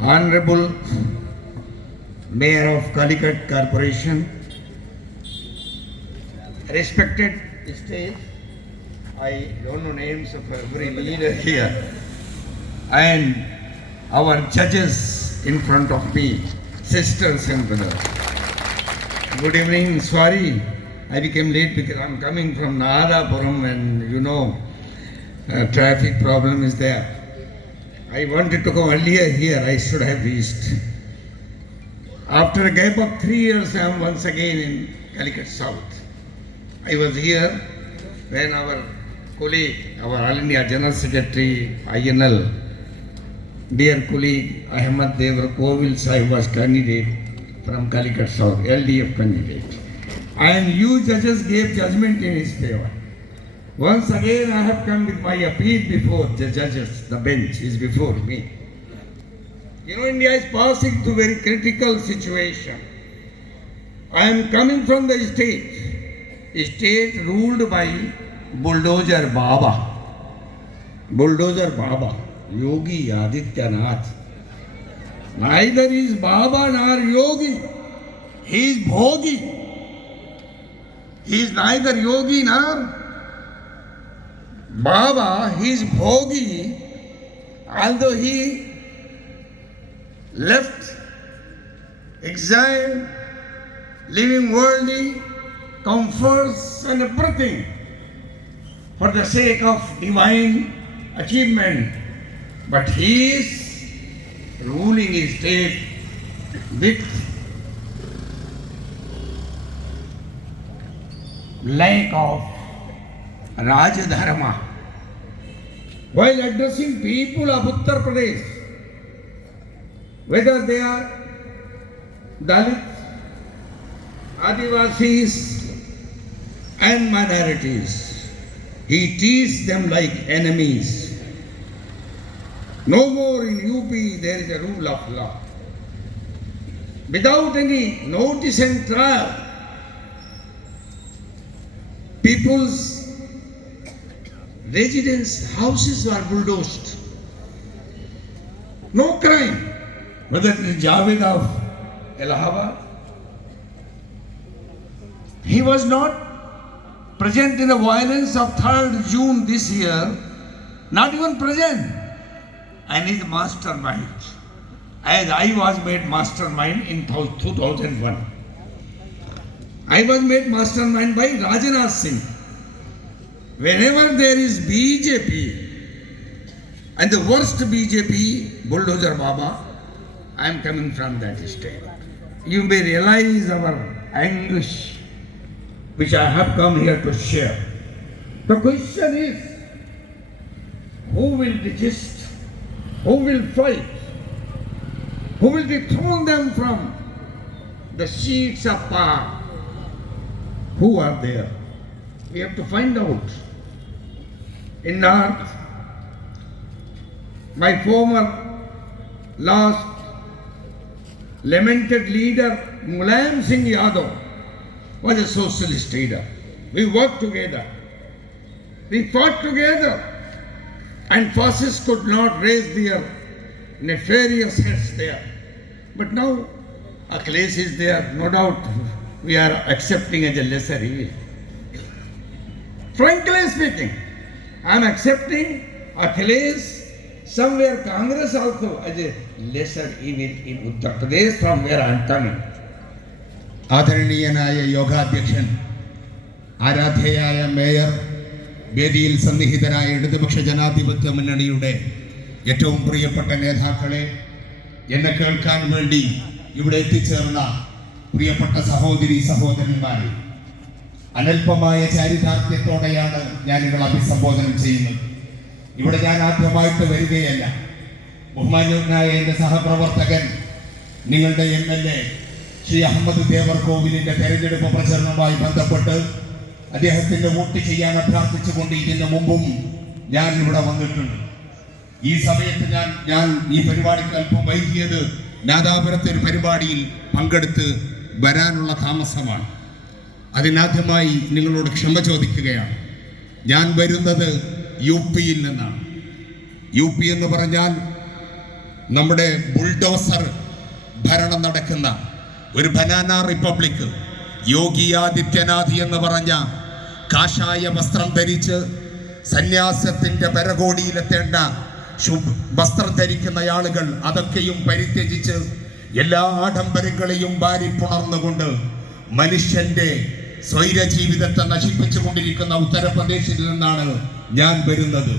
Honorable Mayor of Calicut Corporation, respected stage, I don't know names of every leader here, and our judges in front of me, sisters and brothers. Good evening. Sorry, I became late because I'm coming from Nadapuram and you know, traffic problem is there. I wanted to go earlier here, I should have reached. After a gap of 3 years, I am once again in Calicut South. I was here when our colleague, our All India General Secretary, INL, dear colleague Ahmed Devra Kovil Sahib was candidate from Calicut South, LDF candidate. And you judges gave judgment in his favor. Once again I have come with my appeal before the judges, the bench is before me. You know, India is passing through very critical situation. I am coming from the state ruled by Bulldozer Baba. Bulldozer Baba, Yogi Adityanath. Neither is Baba nor Yogi. He is Bhogi. He is neither Yogi nor Baba. He is Bhogi. Although he left, exiled, living worldly comforts and everything for the sake of divine achievement. But he is ruling his state with lack of Rajadharma. While addressing people of Uttar Pradesh, whether they are Dalits, Adivasis and minorities, he treats them like enemies. No more in UP there is a rule of law. Without any notice and trial, people's residence houses were bulldozed. No crime. Whether it is Javed of Allahabad, he was not present in the violence of 3rd June this year, not even present, and is mastermind, as I was made mastermind in 2001. I was made mastermind by Rajnath Singh. Whenever there is BJP, and the worst BJP, Bulldozer Baba, I am coming from that state. You may realize our anguish, which I have come here to share. The question is, who will resist? Who will fight? Who will dethrone them from the seats of power? Who are there? We have to find out. In North, my former last lamented leader Mulayam Singh Yadav was a socialist leader. We worked together. We fought together. And fascists could not raise their nefarious heads there. But now Akhilesh is there. No doubt we are accepting as a lesser evil. Frankly speaking, I am accepting Akhilesh, somewhere Congress also as a lesser evil in Uttar Pradesh from where I am coming. ആദരണീയനായ യോഗാധ്യക്ഷൻ, ആരാധ്യയായ മേയർ, വേദിയിൽ സന്നിഹിതരായ ഇടതുപക്ഷ ജനാധിപത്യ മുന്നണിയുടെ ഏറ്റവും പ്രിയപ്പെട്ട നേതാക്കളെ, എന്നെ കേൾക്കാൻ വേണ്ടി ഇവിടെ എത്തിച്ചേർന്ന പ്രിയപ്പെട്ട സഹോദരി സഹോദരന്മാരെ, അനൽപമായ ചാരിതാർത്ഥ്യത്തോടെയാണ് ഞാൻ നിങ്ങൾ അഭിസംബോധന ചെയ്യുന്നത്. ഇവിടെ ഞാൻ ആദ്യമായിട്ട് വരികയല്ല. ബഹുമാന്യനായ എൻ്റെ സഹപ്രവർത്തകൻ, നിങ്ങളുടെ MLA ശ്രീ അഹമ്മദ് ദേവർ കോവിലിന്റെ തെരഞ്ഞെടുപ്പ് പ്രചരണവുമായി ബന്ധപ്പെട്ട് അദ്ദേഹത്തിന്റെ വോട്ട് ചെയ്യാൻ അഭ്യർത്ഥിച്ചുകൊണ്ട് ഇതിന് മുമ്പും ഞാൻ ഇവിടെ വന്നിട്ടുണ്ട്. ഈ സമയത്ത് ഞാൻ ഈ പരിപാടിക്ക് അല്പം വൈകിയത് നാദാപുരത്തെ ഒരു പരിപാടിയിൽ പങ്കെടുത്ത് വരാനുള്ള താമസമാണ്. അതിനാദ്യമായി നിങ്ങളോട് ക്ഷമ ചോദിക്കുകയാണ്. ഞാൻ വരുന്നത് UP-യിൽ നിന്നാണ്. UP എന്ന് പറഞ്ഞാൽ നമ്മുടെ ബുൾഡോസർ ഭരണം നടക്കുന്ന ഒരു ബനാന റിപ്പബ്ലിക്, യോഗി ആദിത്യനാഥ് എന്ന് പറഞ്ഞ കാഷായ വസ്ത്രം ധരിച്ച് സന്യാസത്തിന്റെ പരകോടിയിലെത്തേണ്ട വസ്ത്രം ധരിക്കുന്ന ആളുകൾ അതൊക്കെയും പരിത്യജിച്ച് എല്ലാ ആഡംബരങ്ങളെയും വാരിപ്പുണർന്നുകൊണ്ട് മനുഷ്യന്റെ സ്വൈരജീവിതത്തെ നശിപ്പിച്ചു കൊണ്ടിരിക്കുന്ന ഉത്തർപ്രദേശിൽ നിന്നാണ് ഞാൻ വരുന്നത്.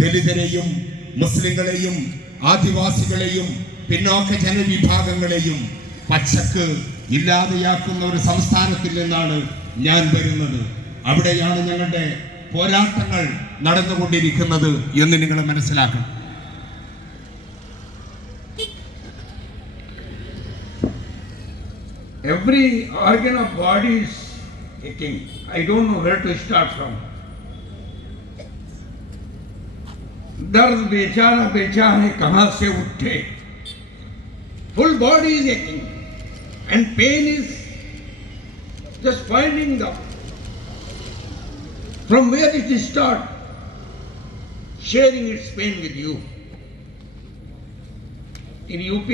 ദലിതരെയും മുസ്ലിങ്ങളെയും ആദിവാസികളെയും പിന്നോക്ക ജനവിഭാഗങ്ങളെയും പച്ചക്ക് ഇല്ലാതെയാക്കുന്ന ഒരു സംസ്ഥാനത്തിൽ നിന്നാണ് ഞാൻ വരുന്നത്. അവിടെയാണ് ഞങ്ങളുടെ പോരാട്ടങ്ങൾ നടന്നുകൊണ്ടിരിക്കുന്നത് എന്ന് നിങ്ങൾ മനസ്സിലാക്കണം. Every organ of body is aching. I don't know where to start from. दर्द बेचारा बेचारे कहाँ से उठे. Full body is aching and pain is just finding out from where it is start, sharing its pain with you. In UP,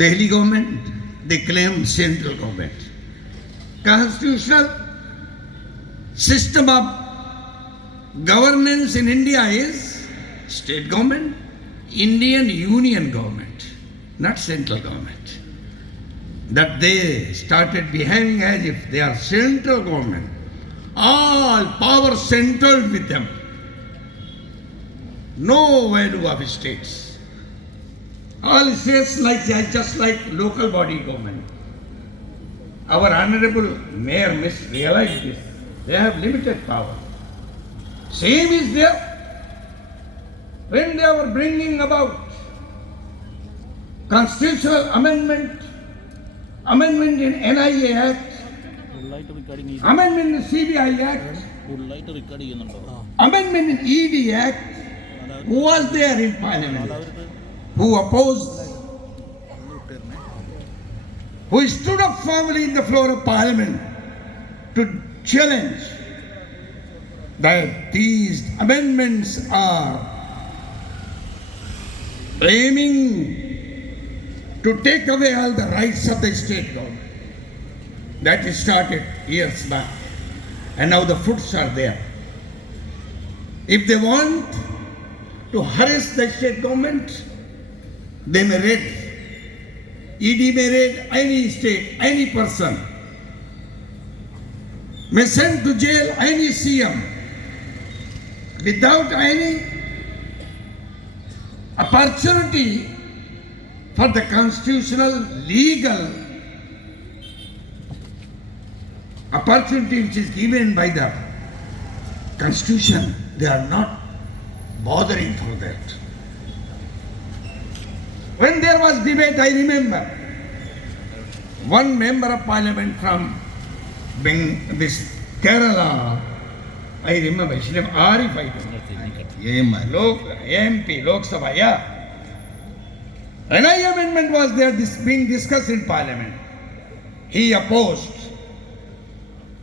Delhi government, they claim central government. Constitutional system of governance in India is state government, Indian Union government, not central government. That they started behaving as if they are central government, all power centered with them, no value of states. All states just like local body government. Our honorable mayor misrealized this. They have limited power. Same is there when they were bringing about constitutional amendment in NIA Act, amendment in CBI Act, amendment in ED Act. Who was there in Parliament? Who opposed? Who stood up firmly in the floor of Parliament to challenge that these amendments are aiming to take away all the rights of the state government. That started years back, and now the fruits are there. If they want to harass the state government, they may raid. ED may raid any state, any person, may send to jail any CM without any opportunity for the constitutional legal opportunity which is given by the constitution. They are not bothering for that. When there was debate, I remember one member of parliament from this Kerala, I remember his name Arif, I don't know. AMP, Lok Sabha, yeah. An amendment was there, this being discussed in parliament. He opposed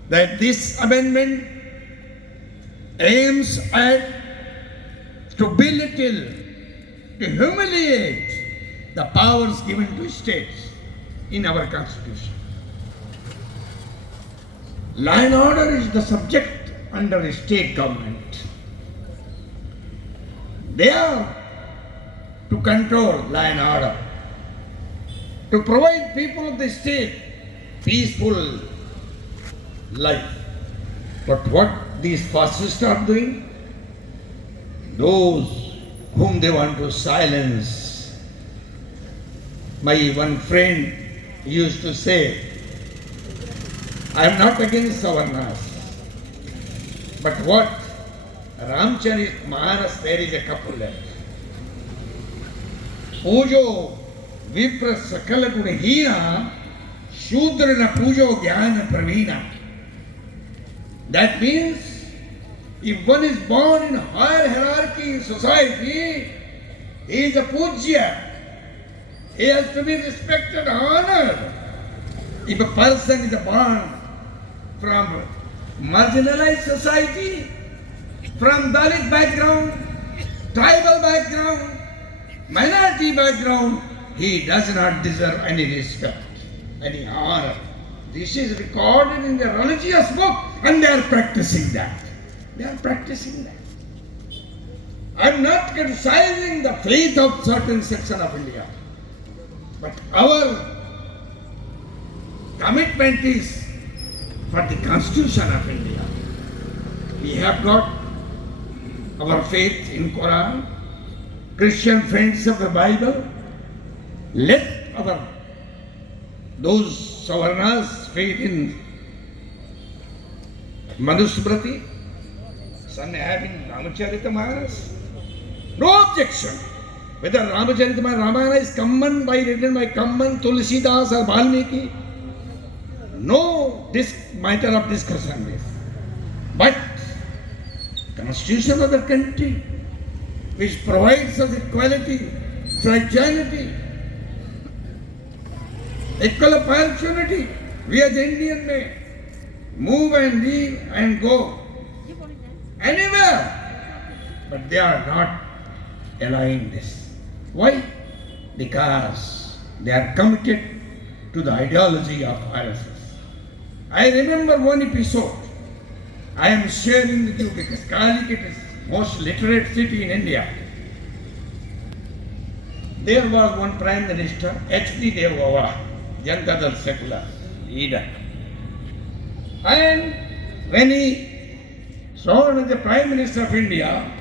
that this amendment aims at to belittle, to humiliate the powers given to states in our constitution. Law and order is the subject under a state government. They are to control law and order, to provide people of the state peaceful life. But what these fascists are doing, those whom they want to silence. My one friend used to say, I am not against Savarnas, but what Ramcharitmanas, there is a couple there. Pujo Vipra Sakala Gunahina, Shudrana Pujo Jnana Pravina. That means if one is born in a higher hierarchy in society, he is a Pujya. He has to be respected, honored. If a person is born from marginalized society, from Dalit background, tribal background, minority background, he does not deserve any respect, any honor. This is recorded in the religious book, and they are practicing that. They are practicing that. I am not criticizing the faith of certain section of India, but our commitment is for the Constitution of India. We have got our faith in Quran, Christian friends of the Bible. Let our those Savarnas faith in Manusmriti, some having Ramacharita no objection. Whether Ramacharita Ramayana is written by Kamman, Tulsidas or Valmiki, no matter of discussion is. But Constitution of the country, which provides us equality, fraternity, equal opportunity, we as Indian may move and live and go anywhere, but they are not allowing this. Why? Because they are committed to the ideology of RSS. I remember one episode I am sharing with you because Calicut is most literate city in India. There was one Prime Minister, H.D. Deve Gowda, Janata Dal secular leader. And when he served as the Prime Minister of India,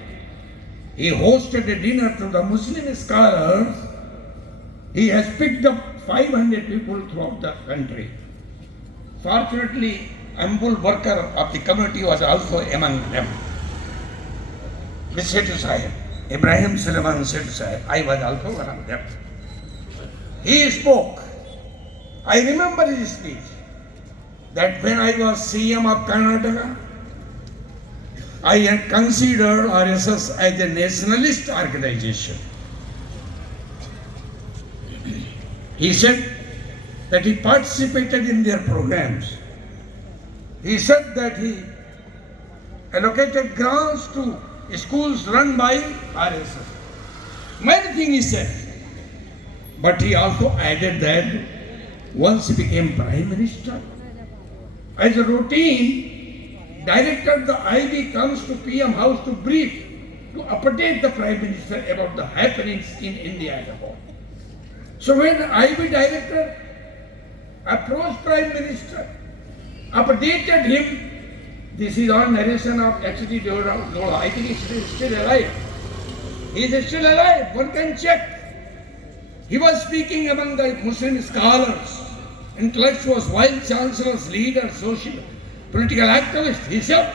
he hosted a dinner to the Muslim scholars. He has picked up 500 people throughout the country. Fortunately, humble worker of the community was also among them. With Setu Sahib, Ibrahim Sulaiman Setu Sahib, I was also one of them. He spoke. I remember his speech that when I was CM of Karnataka, I had considered RSS as a nationalist organization. He said that he participated in their programs. He said that he allocated grants to schools run by RSS. Many things he said. But he also added that once he became Prime Minister, as a routine, director of the IB comes to PM House to brief, to update the Prime Minister about the happenings in India as a whole. So when the IB director approached Prime Minister, updated him, this is all narration of H.D. Deve Gowda. I think he's still alive. He is still alive, one can check. He was speaking among the Muslim scholars, intellectuals, vice chancellors, leaders, social, political activists. He said,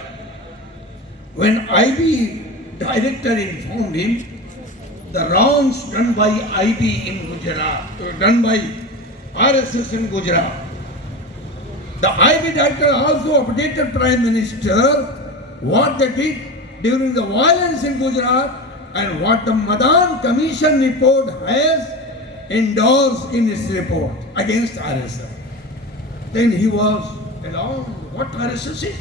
when IB director informed him, the wrongs done by IB in Gujarat, done by RSS in Gujarat, the IB director also updated Prime Minister what they did during the violence in Gujarat and what the Madan Commission report has endorsed in its report against RSS. Then he was alarmed. What RSS is?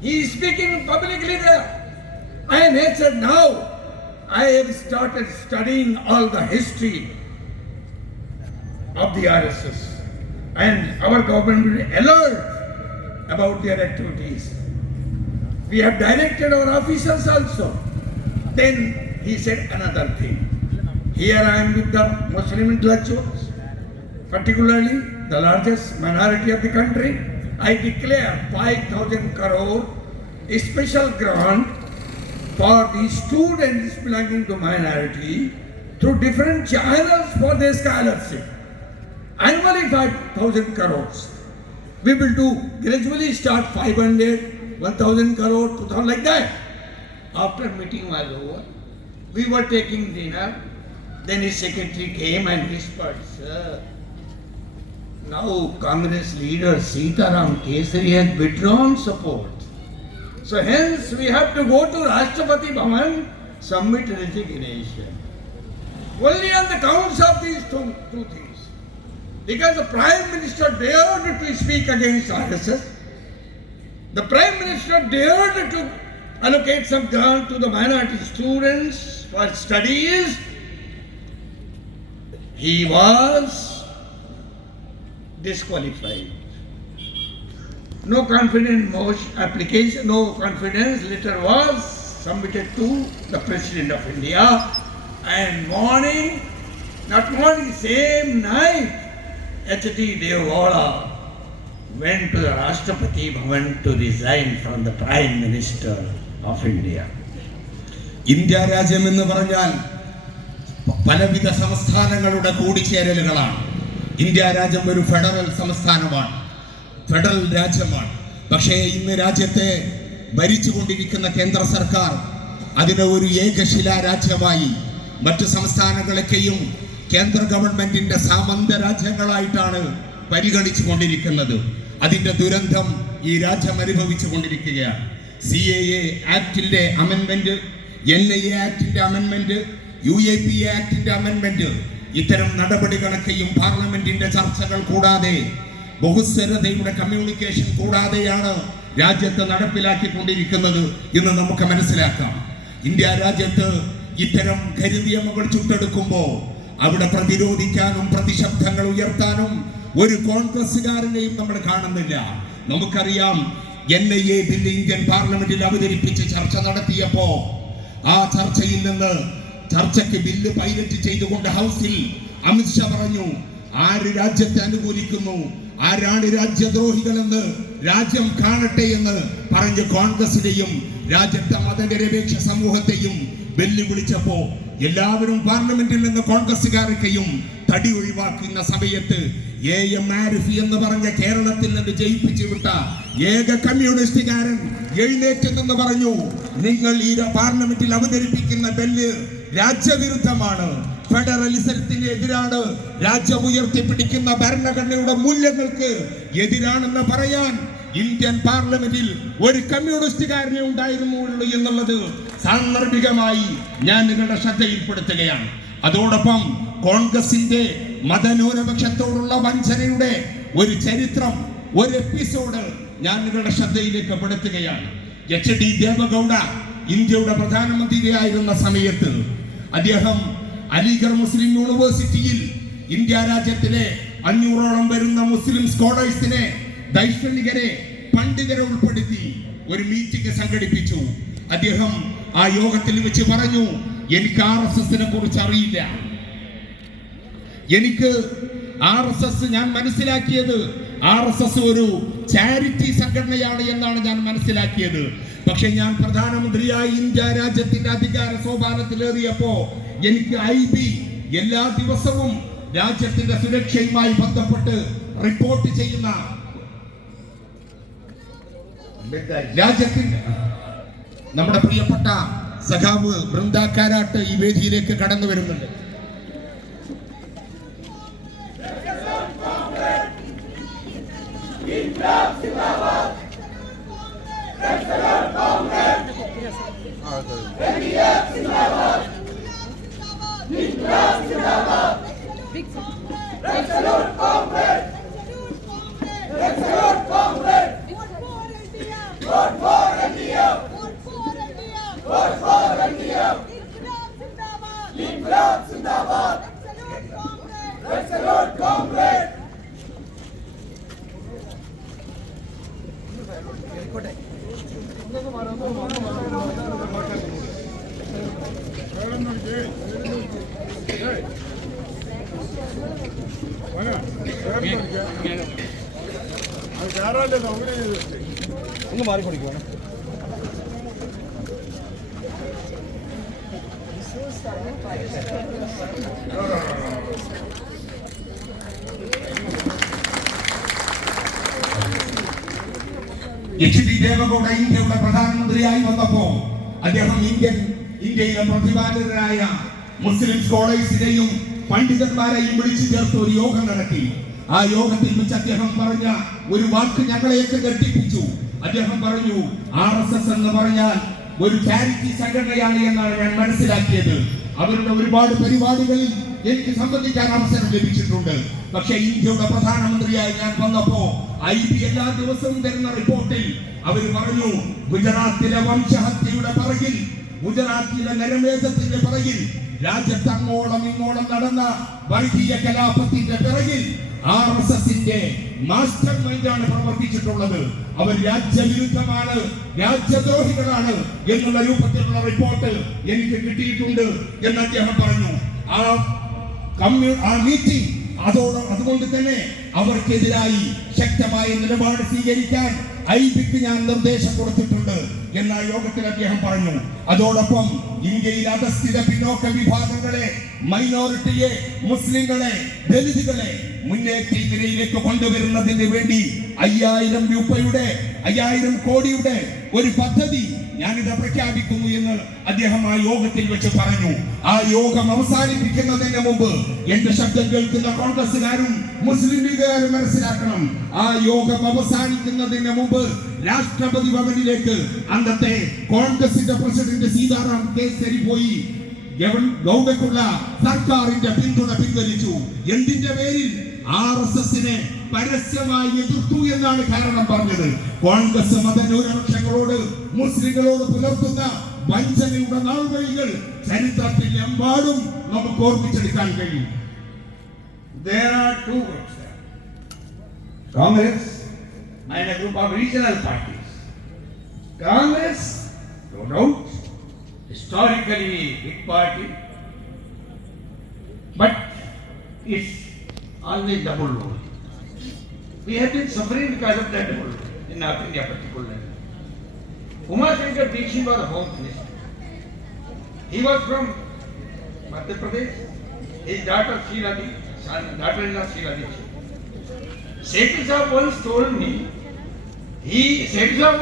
He is speaking publicly there. And he said, now I have started studying all the history of the RSS. And our government will be alert about their activities. We have directed our officers also. Then he said another thing. Here I am with the Muslim intellectuals, particularly the largest minority of the country. I declare 5,000 crore special grant for the students belonging to minority through different channels for their scholarship. Annually 5,000 crores. We will do gradually start 500, 1,000 crore, 2,000 like that. After meeting was over, we were taking dinner. Then his secretary came and whispered, sir, now Congress leader Sitaram Kesari has withdrawn support. So hence we have to go to Rashtrapati Bhavan, submit resignation. Only on the counts of these two things. Because the Prime Minister dared to speak against RSS. The Prime Minister dared to allocate some grant to the minority students for studies, he was disqualified. No confidence motion application, no confidence letter was submitted to the President of India, and not morning, same night, H.D. Deve Gowda went to the Rashtrapati Bhavan to resign from the Prime Minister of India. India രാജ്യം എന്ന് പറഞ്ഞാൽ പലവിധ സംസ്ഥാനങ്ങളുടെ കൂടിച്ചേരലുകളാണ്. ഇന്ത്യ രാജ്യം ഒരു ഫെഡറൽ സംസ്ഥാനമാണ്, ഫെഡറൽ രാജ്യമാണ്. പക്ഷേ ഇന്ന് രാജ്യത്തെ ഭരിച്ചുകൊണ്ടിരിക്കുന്ന കേന്ദ്ര സർക്കാർ അതിനെ ഒരു ഏകശിലാ രാജ്യമായി മറ്റു സംസ്ഥാനങ്ങളൊക്കെയും കേന്ദ്ര ഗവൺമെന്റിന്റെ സാമന്ത രാജ്യങ്ങളായിട്ടാണ് പരിഗണിച്ചു കൊണ്ടിരിക്കുന്നത്. അതിന്റെ ദുരന്തം ഈ രാജ്യം അനുഭവിച്ചു കൊണ്ടിരിക്കുകയാണ്. CAA ആക്ടിന്റെ അമെൻമെന്റ്, NIA ആക്ടിന്റെ അമെൻമെന്റ്, UAP ആക്ടിന്റെ അമെൻമെന്റ്, ഇത്തരം നടപടികളൊക്കെയും പാർലമെന്റിന്റെ ചർച്ചകൾ കൂടാതെ ബഹുസ്വരതയുടെ കമ്മ്യൂണിക്കേഷൻ കൂടാതെയാണ് രാജ്യത്ത് നടപ്പിലാക്കിക്കൊണ്ടിരിക്കുന്നത് എന്ന് നമുക്ക് മനസ്സിലാക്കാം. ഇന്ത്യ രാജ്യത്ത് ഇത്തരം കരിനിയമങ്ങൾ ചുട്ടെടുക്കുമ്പോൾ അവിടെ പ്രതിരോധിക്കാനും പ്രതിശബ്ദങ്ങൾ ഉയർത്താനും ഒരു കോൺഗ്രസ്സുകാരനെയും നമ്മൾ കാണുന്നില്ല. നമുക്കറിയാം, NIA ബില്ല് ഇന്ത്യൻ പാർലമെന്റിൽ അവതരിപ്പിച്ച് ചർച്ച നടത്തിയപ്പോ ആ ചർച്ചയിൽ നിന്ന് ചർച്ചയ്ക്ക് ബില്ല് പൈലറ്റ് ചെയ്തുകൊണ്ട് ഹൗസിൽ അമിത്ഷാ പറഞ്ഞു, ആര് രാജ്യത്തെ അനുകൂലിക്കുന്നു, ആരാണ് രാജ്യദ്രോഹികളെന്ന് രാജ്യം കാണട്ടെ എന്ന് പറഞ്ഞ് കോൺഗ്രസിനെയും രാജ്യത്തെ മതനിരപേക്ഷ സമൂഹത്തെയും വെല്ലുവിളിച്ചപ്പോ എല്ലാവരും പാർലമെന്റിൽ നിന്ന് കോൺഗ്രസ്സുകാരൊക്കെയും തടി ഒഴിവാക്കുന്ന സമയത്ത് AM ആരിഫി എന്ന് പറഞ്ഞ കേരളത്തിൽ നിന്ന് ജയിപ്പിച്ചു വിട്ട ഏക കമ്മ്യൂണിസ്റ്റുകാരൻ എഴുന്നേറ്റ് നിന്ന് പറഞ്ഞു, നിങ്ങൾ ഈ പാർലമെന്റിൽ അവതരിപ്പിക്കുന്ന ബില്ല് രാജ്യവിരുദ്ധമാണ്, ഫെഡറലിസത്തിന് എതിരാണ്, രാജ്യം ഉയർത്തിപ്പിടിക്കുന്ന ഭരണഘടനയുടെ മൂല്യങ്ങൾക്ക് എതിരാണെന്ന് പറയാൻ ഇന്ത്യൻ പാർലമെന്റിൽ ഒരു കമ്മ്യൂണിസ്റ്റുകാരനെ ഉണ്ടായിരുന്നുള്ളൂ എന്നുള്ളത് സാന്ദർഭികമായി ഞാൻ നിങ്ങളുടെ ശ്രദ്ധയിൽപ്പെടുത്തുകയാണ്. അതോടൊപ്പം കോൺഗ്രസിന്റെ മതന്യൂനപക്ഷത്തോടുള്ള വഞ്ചനയുടെ ഒരു ചരിത്രം, ഒരു എപ്പിസോഡ് ഞാൻ നിങ്ങളുടെ ശ്രദ്ധയിലേക്ക് പെടുത്തുകയാണ്. H.D. Deve Gowda ഇന്ത്യയുടെ പ്രധാനമന്ത്രിയായിരുന്ന സമയത്ത് അദ്ദേഹം അലിഗഡ് മുസ്ലിം യൂണിവേഴ്സിറ്റിയിൽ ഇന്ത്യ രാജ്യത്തിലെ 500ഓളം വരുന്ന മുസ്ലിം സ്കോളേഴ്സിനെ, ദൈക്ഷണികരെ, പണ്ഡിതരെ ഉൾപ്പെടുത്തി ഒരു മീറ്റിംഗ് സംഘടിപ്പിച്ചു. അദ്ദേഹം ആ യോഗത്തിൽ വെച്ച് പറഞ്ഞു, എനിക്ക് RSSനെ കുറിച്ച് അറിയില്ല, എനിക്ക് RSS ഞാൻ മനസ്സിലാക്കിയത് RSS ഒരു ചാരിറ്റി സംഘടനയാണ് എന്നാണ് ഞാൻ മനസ്സിലാക്കിയത്. പക്ഷെ ഞാൻ പ്രധാനമന്ത്രിയായി ഇന്ത്യ രാജ്യത്തിന്റെ അധികാര സോപാനത്തിലേറിയപ്പോ എനിക്ക് IB എല്ലാ ദിവസവും രാജ്യത്തിന്റെ സുരക്ഷയുമായി ബന്ധപ്പെട്ട് റിപ്പോർട്ട് ചെയ്യുന്ന രാജ്യത്തിന്റെ നമ്മുടെ പ്രിയപ്പെട്ട സഖാവ് ബൃന്ദ കാരാട്ട് ഈ വേദിയിലേക്ക് കടന്നു വരുന്നുണ്ട്. ഒന്ന് മാറിക്കൊടുക്കുവാണ്. H.D. Deve Gowda ഇന്ത്യയുടെ പ്രധാനമന്ത്രിയായി വന്നപ്പോ അദ്ദേഹം ഇന്ത്യയിലെ പ്രതിഭാധരായ മുസ്ലിം സ്കോളേഴ്സിനെയും പണ്ഡിതന്മാരെയും വിളിച്ചു ചേർത്ത് ഒരു യോഗം നടത്തി. ആ യോഗത്തിൽ വെച്ച് അദ്ദേഹം പറഞ്ഞ ഒരു വാക്ക് ഞങ്ങളെയൊക്കെ ഘട്ടിപ്പിച്ചു. അദ്ദേഹം പറഞ്ഞു, RSS എന്ന് പറഞ്ഞാൽ ഒരു ചാരിറ്റി സംഘടനയാണ് എന്നാണ് ഞാൻ മനസ്സിലാക്കിയത്. അവരുടെ ഒരുപാട് പരിപാടികളിൽ എനിക്ക് സംബന്ധിക്കാൻ അവസരം ലഭിച്ചിട്ടുണ്ട്. പക്ഷെ ഇന്ത്യയുടെ പ്രധാനമന്ത്രിയായി ഞാൻ വന്നപ്പോ IB എല്ലാ ദിവസവും തരുന്ന റിപ്പോർട്ടിൽ അവർ പറഞ്ഞു, ഗുജറാത്തിലെ വംശഹത്യയുടെ പിറകിൽ ഗുജറാത്തിലെ നരമേധത്തിന്റെ പിറകിൽ, രാജ്യത്ത് അങ്ങോളം ഇങ്ങോളം നടന്ന വർഗീയ കലാപത്തിന്റെ പിറകിൽ RSSന്റെ മാസ്റ്റർ മൈൻഡാണ് പ്രവർത്തിച്ചിട്ടുള്ളത്. അവർ രാജ്യവിരുദ്ധമാണ്, രാജ്യദ്രോഹികളാണ് എന്നുള്ള രൂപത്തിലുള്ള റിപ്പോർട്ട് എനിക്ക് കിട്ടിയിട്ടുണ്ട് എന്ന് അദ്ദേഹം പറഞ്ഞു. ആ മീറ്റിംഗ് അതുകൊണ്ട് തന്നെ അവർക്കെതിരായി ശക്തമായ നിലപാട് സ്വീകരിക്കാൻ ഐബിക്ക് ഞാൻ നിർദ്ദേശം കൊടുത്തിട്ടുണ്ട് എന്ന യോഗത്തിൽ അദ്ദേഹം പറഞ്ഞു. അതോടൊപ്പം ഇന്ത്യയിൽ അധസ്ഥിത പിന്നോക്ക വിഭാഗങ്ങളെ, മൈനോറിറ്റിയെ, മുസ്ലിങ്ങളെ, ദലിതുകളെ മുന്നേറ്റ നിരയിലേക്ക് കൊണ്ടുവരുന്നതിന് വേണ്ടി 5000 കോടിയുടെ ഒരു പദ്ധതി ഞാനിത് പ്രഖ്യാപിക്കുന്നു എന്ന് അദ്ദേഹം ആ യോഗത്തിൽ വെച്ച് പറഞ്ഞു. ആ യോഗം അവസാനിപ്പിക്കുന്നതിന് മുമ്പ് എന്റെ ശബ്ദം കേൾക്കുന്ന കോൺഗ്രസുകാരും മുസ്ലിം ലീഗുകാരും മനസ്സിലാക്കണം, ആ യോഗം അവസാനിക്കുന്നതിന് മുമ്പ് രാഷ്ട്രപതി ഭവനിലേക്ക് അന്നത്തെ കോൺഗ്രസിന്റെ പ്രസിഡന്റ് സീതാറാം കേസരി പോയി ഗൗഡയ്ക്കുള്ള സർക്കാരിന്റെ പിന്തുണ പിൻവലിച്ചു. എന്തിന്റെ പേരിൽ? RSSനെ പരസ്യമായി എതിർത്തു എന്നാണ് കാരണം പറഞ്ഞത്. കോൺഗ്രസ് മതന്യൂനപക്ഷങ്ങളോട്, മുസ്ലിങ്ങളോട് പുലർത്തുന്ന വഞ്ചനയുടെ നാൾവഴികൾ ചരിത്രത്തിൽ എമ്പാടും നമുക്ക് ഓർമ്മിച്ചെടുക്കാൻ കഴിയും. There are two groups there. Congress and a group of regional parties. Congress, no doubt, historically big party, but it's always double role. We have been suffering because of that double role in North India particularly. Umashankar Dikshit was a home minister. He was from Madhya Pradesh. His daughter daughter-in-law Sheila Dikshit. Sethi Saab once told me, Sethi Saab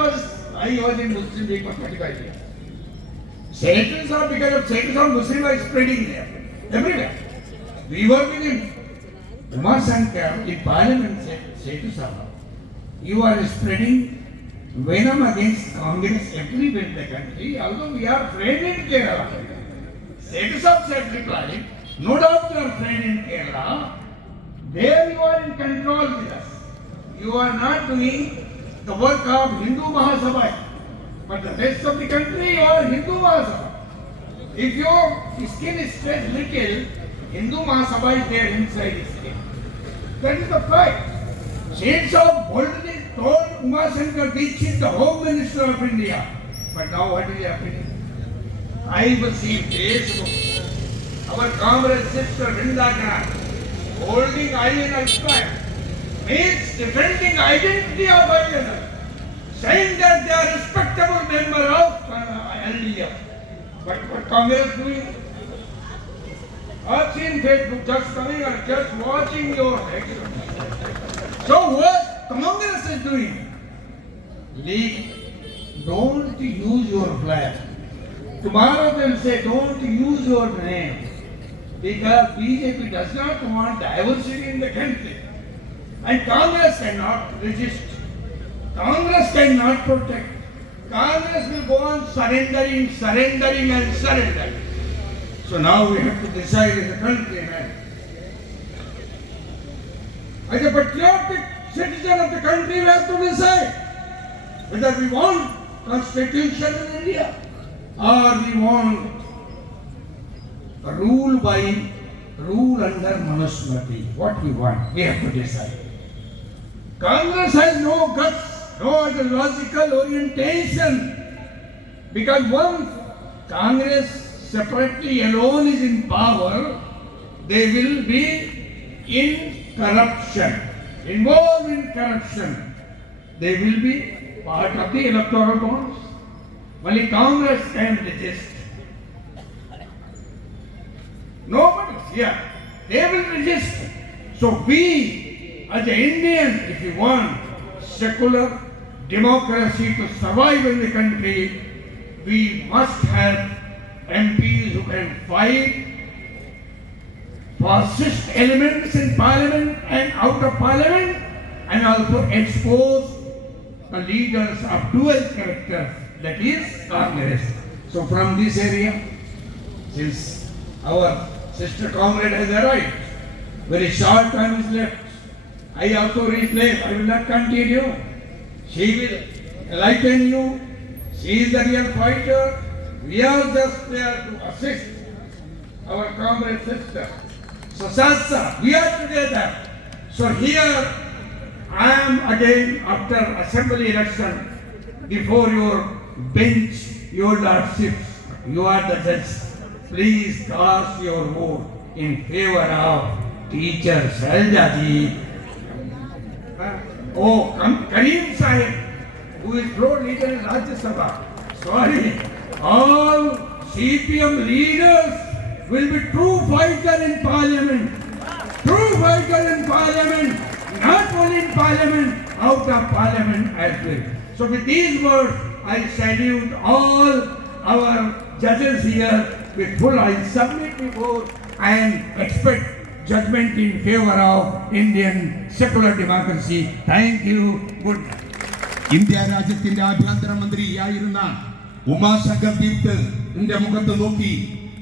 I was in Muslim League for 25 years. Sethi Saab, because of Sethi Saab, Muslim are spreading there, everywhere. We were with him. Umashankar in parliament said, Sethi Saab, you are spreading venom against Congress everywhere in the country, although we are friends in Kerala. Sethi Saab said, replying, no doubt you are friends in Kerala. There you are in control with us. You are not doing the work of Hindu Mahasabha. But the rest of the country, you are Hindu Mahasabha. If your skin is stretched little, Hindu Mahasabha is there inside the skin. That is the fact. Sethi Saab boldly told Umashankar Dikshit, the Home Minister of India. But now what is happening? I will see days ago. Our comrade sister Vrinda Gandhi holding INL flag means defending identity of INL, saying that they are respectable member of LDF. But what Congress doing? I've seen Facebook just coming and just watching your action. So what Congress is doing? League, don't use your flag. Tomorrow they will say, don't use your name. Because BJP does not want diversity in the country. And Congress cannot resist. Congress cannot protect. Congress will go on surrendering. So now we have to decide as a country, man. As a patriotic citizen of the country, we have to decide whether we want constitution in India or we want rule under Manusmriti. What we want, we have to decide. Congress has no guts, no ideological orientation, because once Congress separately alone is in power, they will be in corruption, involved in corruption. They will be part of the electoral bonds. Only Congress can resist. Nobody here. They will resist. So we, as an Indian, if you want secular democracy to survive in the country, we must have MPs who can fight fascist elements in parliament and out of parliament, and also expose the leaders of dual character, that is Congress. So from this area, since our sister comrade has arrived, very short time is left. I also replay, I will not continue. She will enlighten you. She is the real fighter. We are just there to assist our comrade sister. So Sasa, we are together. So here I am again after assembly election before your bench, your lordships. You are the judge. Please cast your vote in favor of teacher Shailaji. Oh, Karim Sahib, who is floor leader in Rajya Sabha. Sorry, all CPM leaders will be true fighter in parliament. True fighter in parliament, not only in parliament, out of parliament as well. So with these words, I salute all our judges here with full I submit before and expect judgment in favor of Indian secular democracy. Thank you. Good night. India രാജ്യത്തിന്റെ ആഭ്യന്തര മന്ത്രിയായിരുന്ന ഉമാശങ്കർ ദീപ്തിന്റെ മുഖത്ത് നോക്കി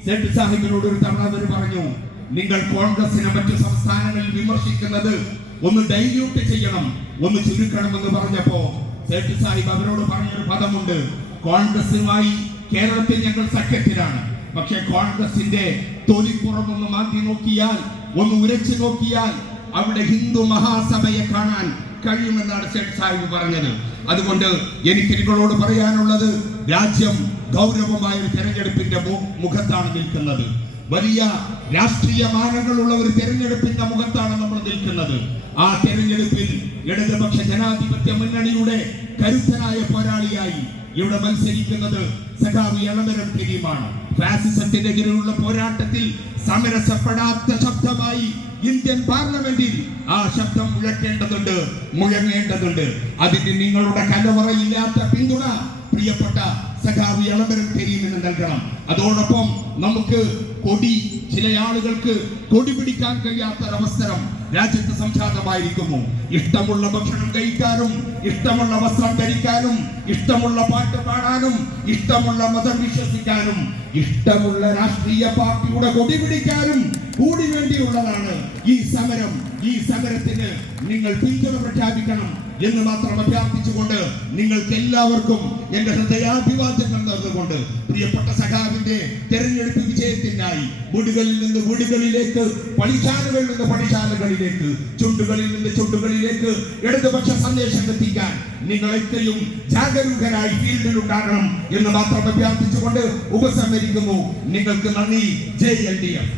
സേഠ് സാഹിബിനോട് ഒരു തവണ അവർ പറഞ്ഞു, നിങ്ങൾ കോൺഗ്രസിനെ മറ്റു സംസ്ഥാനങ്ങളിൽ വിമർശിക്കുന്നത് ഒന്ന് ഡൈല്യൂട്ട് ചെയ്യണം, ഒന്ന് ചുരുക്കണമെന്ന് പറഞ്ഞപ്പോ സേഠ് സാഹിബ് അവരോട് പറഞ്ഞൊരു പദമുണ്ട്, കോൺഗ്രസുമായി കേരളത്തിൽ ഞങ്ങൾ സഖ്യത്തിലാണ്, പക്ഷെ കോൺഗ്രസിന്റെ തൊലിപ്പുറമൊന്ന് മാറ്റി നോക്കിയാൽ, ഒന്ന് ഉരച്ചു നോക്കിയാൽ അവിടെ ഹിന്ദു മഹാസഭയെ കാണാൻ കഴിയുമെന്നാണ് സേഠ് സാഹിബ് പറഞ്ഞത്. അതുകൊണ്ട് എനിക്ക് നിങ്ങളോട് പറയാനുള്ളത്, രാജ്യം ഗൗരവമായ ഒരു തെരഞ്ഞെടുപ്പിന്റെ മുഖത്താണ് നിൽക്കുന്നത്. വലിയ രാഷ്ട്രീയ മാനങ്ങളുള്ള ഒരു തെരഞ്ഞെടുപ്പിന്റെ മുഖത്താണ് നമ്മൾ നിൽക്കുന്നത്. ആ തെരഞ്ഞെടുപ്പിൽ ഇടതുപക്ഷ ജനാധിപത്യ മുന്നണിയുടെ കരുത്തനായ പോരാളിയായി ഇവിടെ മത്സരിക്കുന്നത് സഖാവ് എളമരം കരീമാണ്. ഫാസിസത്തിനെതിരെയുള്ള പോരാട്ടത്തിൽ സമരസപ്പെടാത്ത ശബ്ദമായി ഇന്ത്യൻ പാർലമെന്റിൽ ആ ശബ്ദം മുഴക്കേണ്ടതുണ്ട്, മുഴങ്ങേണ്ടതുണ്ട്. അതിന് നിങ്ങളുടെ കലവറയില്ലാത്ത പിന്തുണ പ്രിയപ്പെട്ട സഖാവ് എളമരം കരീമിന് നൽകണം. അതോടൊപ്പം നമുക്ക് കൊടി, ചില ആളുകൾക്ക് കൊടി പിടിക്കാൻ കഴിയാത്തൊരവസരം രാജ്യത്ത് സംജാതമായിരിക്കുന്നു. ഇഷ്ടമുള്ള ഭക്ഷണം കഴിക്കാനും, ഇഷ്ടമുള്ള വസ്ത്രം ധരിക്കാനും, ഇഷ്ടമുള്ള പാട്ട് പാടാനും, ഇഷ്ടമുള്ള മതം വിശ്വസിക്കാനും, ഇഷ്ടമുള്ള രാഷ്ട്രീയ പാർട്ടിയുടെ കൊടി പിടിക്കാനും കൂടി വേണ്ടിയുള്ളതാണ് ഈ സമരം. ഈ സമരത്തിന് നിങ്ങൾ പിന്തുണ പ്രഖ്യാപിക്കണം എന്ന് മാത്രം അഭ്യർത്ഥിച്ചുകൊണ്ട് നിങ്ങൾക്ക് എല്ലാവർക്കും എന്റെ ഹൃദയാഭിവാദ്യങ്ങൾ നേർന്നുകൊണ്ട് പ്രിയപ്പെട്ട സഖാവിന്റെ തെരഞ്ഞെടുപ്പ് വിജയത്തിനായി വീടുകളിൽ നിന്ന് വീടുകളിലേക്ക്, പണിശാലകളിൽ നിന്ന് പണിശാലകളിലേക്ക്, ചുണ്ടുകളിൽ നിന്ന് ചുണ്ടുകളിലേക്ക് ഇടതുപക്ഷ സന്ദേശം എത്തിക്കാൻ നിങ്ങൾ എത്രയും ജാഗരൂകരായി ഫീൽഡിൽ ഉണ്ടാകണം എന്ന് മാത്രം അഭ്യർത്ഥിച്ചുകൊണ്ട് ഉപസംഹരിക്കുന്നു. നിങ്ങൾക്ക് നന്ദി. ജയ് LDF.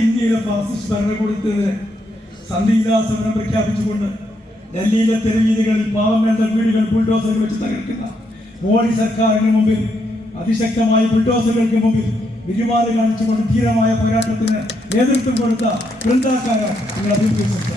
ഇന്ത്യയിലെ ഫാസിസ്റ്റ് ഭരണകൂടത്തിന് സന്ധിയില്ലാ സമരം പ്രഖ്യാപിച്ചുകൊണ്ട് ഡൽഹിയിലെ തെരുവീതികളിൽ പാവങ്ങളുടെ വീടുകൾ ബുൾഡോസറുകൾ വെച്ച് തകർക്കുന്ന മോഡി സർക്കാരിന് മുമ്പിൽ, അതിശക്തമായ ബുൾഡോസറുകൾക്ക് മുമ്പിൽ വിരുമാറി കാണിച്ചുകൊണ്ട് ധീരമായ പോരാട്ടത്തിന് നേതൃത്വം കൊടുത്ത വൃന്ദാക്കാരെ നിങ്ങൾ അഭിനന്ദിച്ചു.